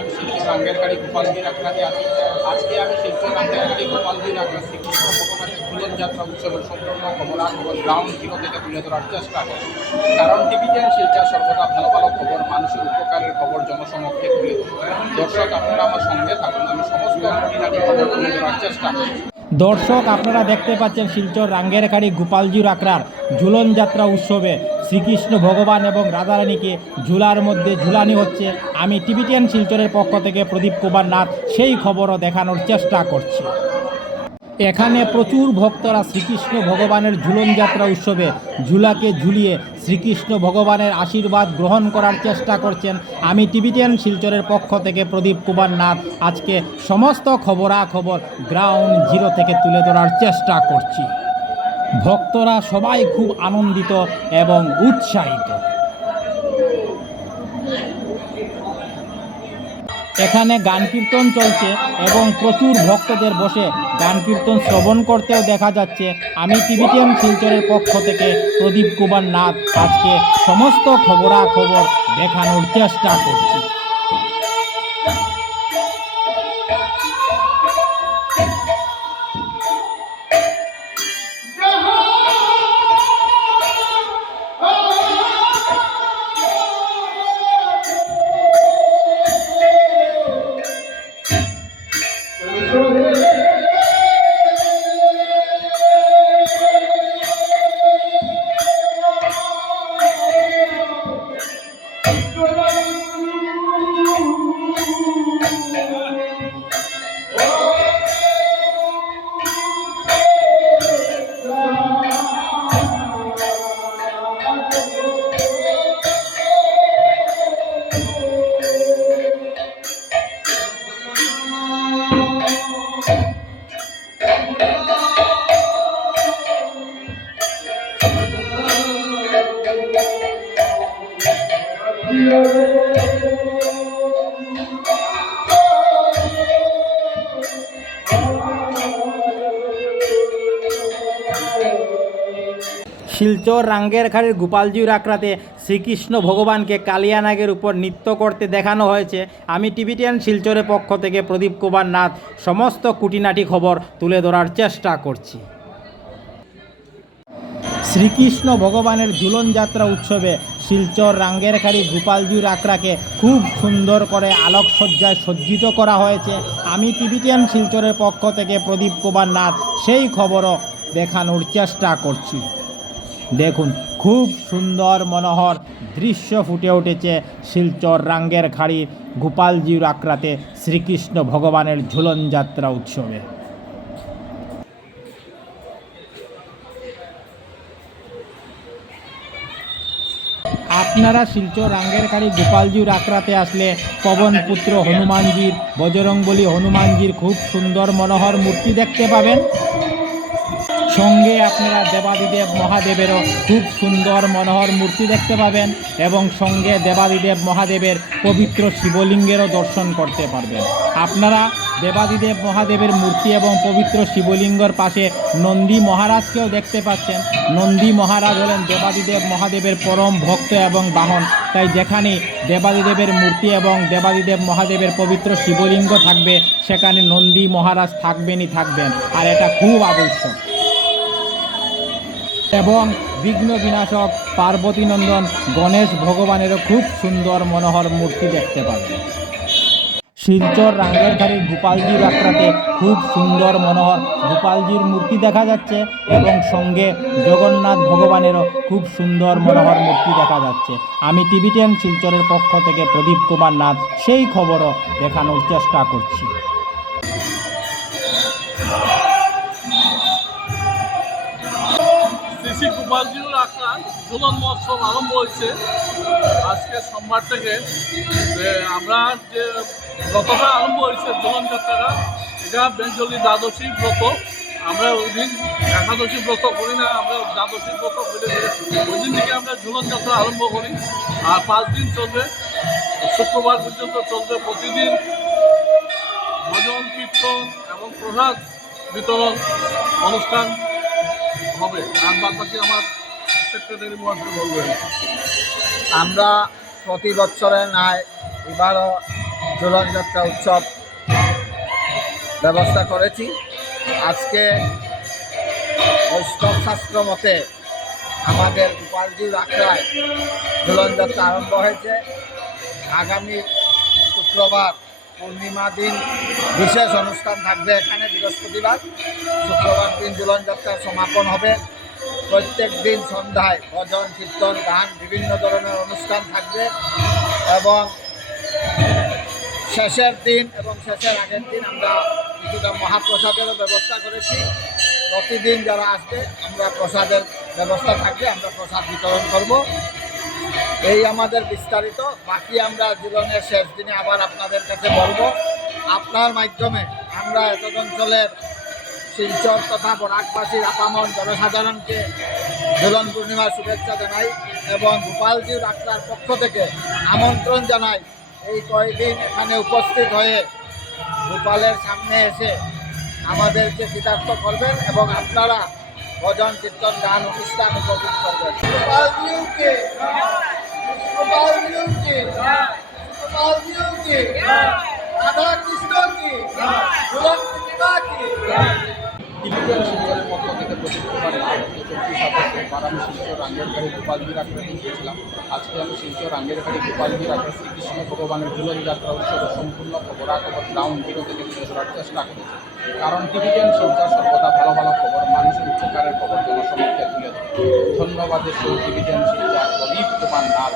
আমি শিলচর রাঙ্গেরখাড়ি গোপালজির আখড়াতে আছি। আজকে আমি শিলচর রাঙ্গেরখাড়ি গোপালজির আখড়া শ্রীকৃষ্ণ ভগবানের ঝুলন যাত্রা উৎসবের সম্পূর্ণ খবরাখবর গ্রাউন্ড জিরো থেকে তুলে ধরার চেষ্টা করি। কারণ টিভিটেন শিলচর সর্বদা ভালো ভালো খবর, মানুষের উপকারের খবর জনসমক্ষে তুলে ধরে। দর্শক, আপনারা আমার সঙ্গে থাকুন, আমি সমস্ত খুঁটিনাটি খবর তুলে ধরার চেষ্টা করি। দর্শক, আপনারা দেখতে পাচ্ছেন শিলচর রাঙ্গেরখাড়ি গোপালজির আখড়ার ঝুলন যাত্রা উৎসবে শ্রীকৃষ্ণ ভগবান এবং রাধারানীকে ঝুলার মধ্যে ঝুলানি হচ্ছে। আমি টিভিটেন শিলচরের পক্ষ থেকে প্রদীপ কুমার নাথ সেই খবরও দেখানোর চেষ্টা করছি। এখানে প্রচুর ভক্তরা শ্রীকৃষ্ণ ভগবানের ঝুলন যাত্রা উৎসবে ঝুলাকে ঝুলিয়ে শ্রীকৃষ্ণ ভগবানের আশীর্বাদ গ্রহণ করার চেষ্টা করছেন। আমি টিভিটেন শিলচরের পক্ষ থেকে প্রদীপ কুমার নাথ আজকে সমস্ত খবরাখবর গ্রাউন্ড জিরো থেকে তুলে ধরার চেষ্টা করছি। ভক্তরা সবাই খুব আনন্দিত এবং উৎসাহিত। এখানে গান কীর্তন চলছে এবং প্রচুর ভক্তদের বসে গান কীর্তন শ্রবণ করতেও দেখা যাচ্ছে। আমি টিভিটেন শিলচরের পক্ষ থেকে প্রদীপ কুমার নাথ আজকে সমস্ত খবরাখবর দেখানোর চেষ্টা করছি। শিলচর রাঙ্গেরখাড়ির গোপালজির আখড়াতে শ্রীকৃষ্ণ ভগবানকে কালিয়ানাগের উপর নৃত্য করতে দেখানো হয়েছে। আমি টিভিটেন শিলচরের পক্ষ থেকে প্রদীপ কুমার নাথ সমস্ত খুঁটিনাটি খবর তুলে ধরার চেষ্টা করছি। শ্রীকৃষ্ণ ভগবানের ঝুলন যাত্রা উৎসবে শিলচর রাঙ্গেরখাড়ি গোপালজির আখড়াকে খুব সুন্দর করে আলোকসজ্জায় সজ্জিত করা হয়েছে। আমি টিভিটেন শিলচরের পক্ষ থেকে প্রদীপ কুমার নাথ সেই খবরও দেখানোর চেষ্টা করছি। দেখুন, খুব সুন্দর মনোহর দৃশ্য ফুটে উঠেছে শিলচর রাঙ্গেরখাড়ির গোপালজির আখড়াতে শ্রীকৃষ্ণ ভগবানের ঝুলন যাত্রা উৎসবে। আপনারা শিলচর রাঙ্গেরখাড়ি গোপালজির আখড়াতে আসলে পবনপুত্র হনুমানজির, বজরংবলী হনুমানজির খুব সুন্দর মনোহর মূর্তি দেখতে পাবেন। সঙ্গে আপনারা দেবাদিদেব মহাদেবেরও খুব সুন্দর মনোহর মূর্তি দেখতে পাবেন এবং সঙ্গে দেবাদিদেব মহাদেবের পবিত্র শিবলিঙ্গেরও দর্শন করতে পারবেন। আপনারা দেবাদিদেব মহাদেবের মূর্তি এবং পবিত্র শিবলিঙ্গের পাশে নন্দী মহারাজকেও দেখতে পাচ্ছেন। নন্দী মহারাজ হলেন দেবাদিদেব মহাদেবের পরম ভক্ত এবং বাহন। তাই যেখানে দেবাদিদেবের মূর্তি এবং দেবাদিদেব মহাদেবের পবিত্র শিবলিঙ্গ থাকবে সেখানে নন্দী মহারাজ থাকবেনই থাকবেন, আর এটা খুব আবশ্যক। এবং বিঘ্ন বিনাশক পার্বতীনন্দন গণেশ ভগবানেরও খুব সুন্দর মনোহর মূর্তি দেখতে পাবেন। শিলচর রাঙ্গেরখাড়ির গোপালজির আখড়াতে খুব সুন্দর মনোহর গোপালজির মূর্তি দেখা যাচ্ছে এবং সঙ্গে জগন্নাথ ভগবানেরও খুব সুন্দর মনোহর মূর্তি দেখা যাচ্ছে। আমি টিভিটেন শিলচরের পক্ষ থেকে প্রদীপ কুমার নাথ সেই খবরও দেখানোর চেষ্টা করছি। শ্রী গোপালজির আখড়া ঝুলন মহোৎসব আরম্ভ হয়েছে আজকে সোমবার থেকে। আমরা যে ব্রতটা আরম্ভ হয়েছে ঝুলন যাত্রাটা, এটা বেঞ্জলি দ্বাদশী ব্রত। আমরা ওই দিন একাদশী ব্রত করি না, আমরা দ্বাদশী ব্রত করে ওই দিন থেকে আমরা ঝুলন যাত্রা আরম্ভ করি। আর 5 দিন চলবে, শুক্রবার পর্যন্ত চলবে। প্রতিদিন ভজন কীর্তন এবং প্রসাদ বিতরণ অনুষ্ঠান হবে। আর বাদ বাকি আমার সেক্রেটারি মহাশয় বলবেন। আমরা প্রতি বছরের ন্যায় এবারও ঝুলনযাত্রা উৎসব ব্যবস্থা করেছি। আজকে বৈষ্ণব শাস্ত্র মতে আমাদের গোপালজির আখড়ায় ঝুলনযাত্রা আরম্ভ হয়েছে। আগামী শুক্রবার পূর্ণিমা দিন বিশেষ অনুষ্ঠান থাকবে এখানে। বৃহস্পতিবার, শুক্রবার দিন ঝুলনযাত্রার সমাপন হবে। প্রত্যেক দিন সন্ধ্যায় ভজন, কীর্তন, গান, বিভিন্ন ধরনের অনুষ্ঠান থাকবে এবং শেষের দিন এবং শেষের আগের দিন আমরা কিছুটা মহাপ্রসাদেরও ব্যবস্থা করেছি। প্রতিদিন যারা আসবে আমরা প্রসাদের ব্যবস্থা থাকবে, আমরা প্রসাদ বিতরণ করব। এই আমাদের বিস্তারিত। বাকি আমরা জীবনের শেষ দিনে আবার আপনাদের কাছে বলবো। আপনার মাধ্যমে আমরা এতদ অঞ্চলের শিলচর তথা বরাকবাসীর আপামর জনসাধারণকে ঝুলন পূর্ণিমার শুভেচ্ছা জানাই এবং গোপালজির আখড়ার পক্ষ থেকে আমন্ত্রণ জানাই এই কয়েকদিন এখানে উপস্থিত হয়ে গোপালের সামনে এসে আমাদেরকে কৃতার্থ করবেন এবং আপনারা ভজন, কীর্তন, গান অনুষ্ঠান উপভোগ করবেন। গোপালজিকে গোপালজিকে গোপালজিকে রাধা কৃষ্ণকে ঝুলন পূর্ণিমা কি। টিভিক্যান শিলচরের পক্ষ থেকে প্রতিষ্ঠান লাভ 24 আমি শিলচর রাঙ্গেরখাড়ি গোপালজির আখড়া গিয়েছিলাম। আজকে আমি শিলচর রাঙ্গেরখাড়ি গোপালজির আখড়া শ্রীকৃষ্ণ ভগবানের ঝুলন যাত্রা উৎসবের সম্পূর্ণ খবরাখবর গ্রাউন্ড জিরো থেকে তুলে ধরার চেষ্টা করেছি। কারণ টিভিক্যান শিলচর সর্বদা ভালো ভালো খবর, মানুষের উপকারের খবর জনসমক্ষে তুলে ধরে। ধন্যবাদের সহিত টিভিক্যান শিলচর প্রদীপ কুমার নাথ।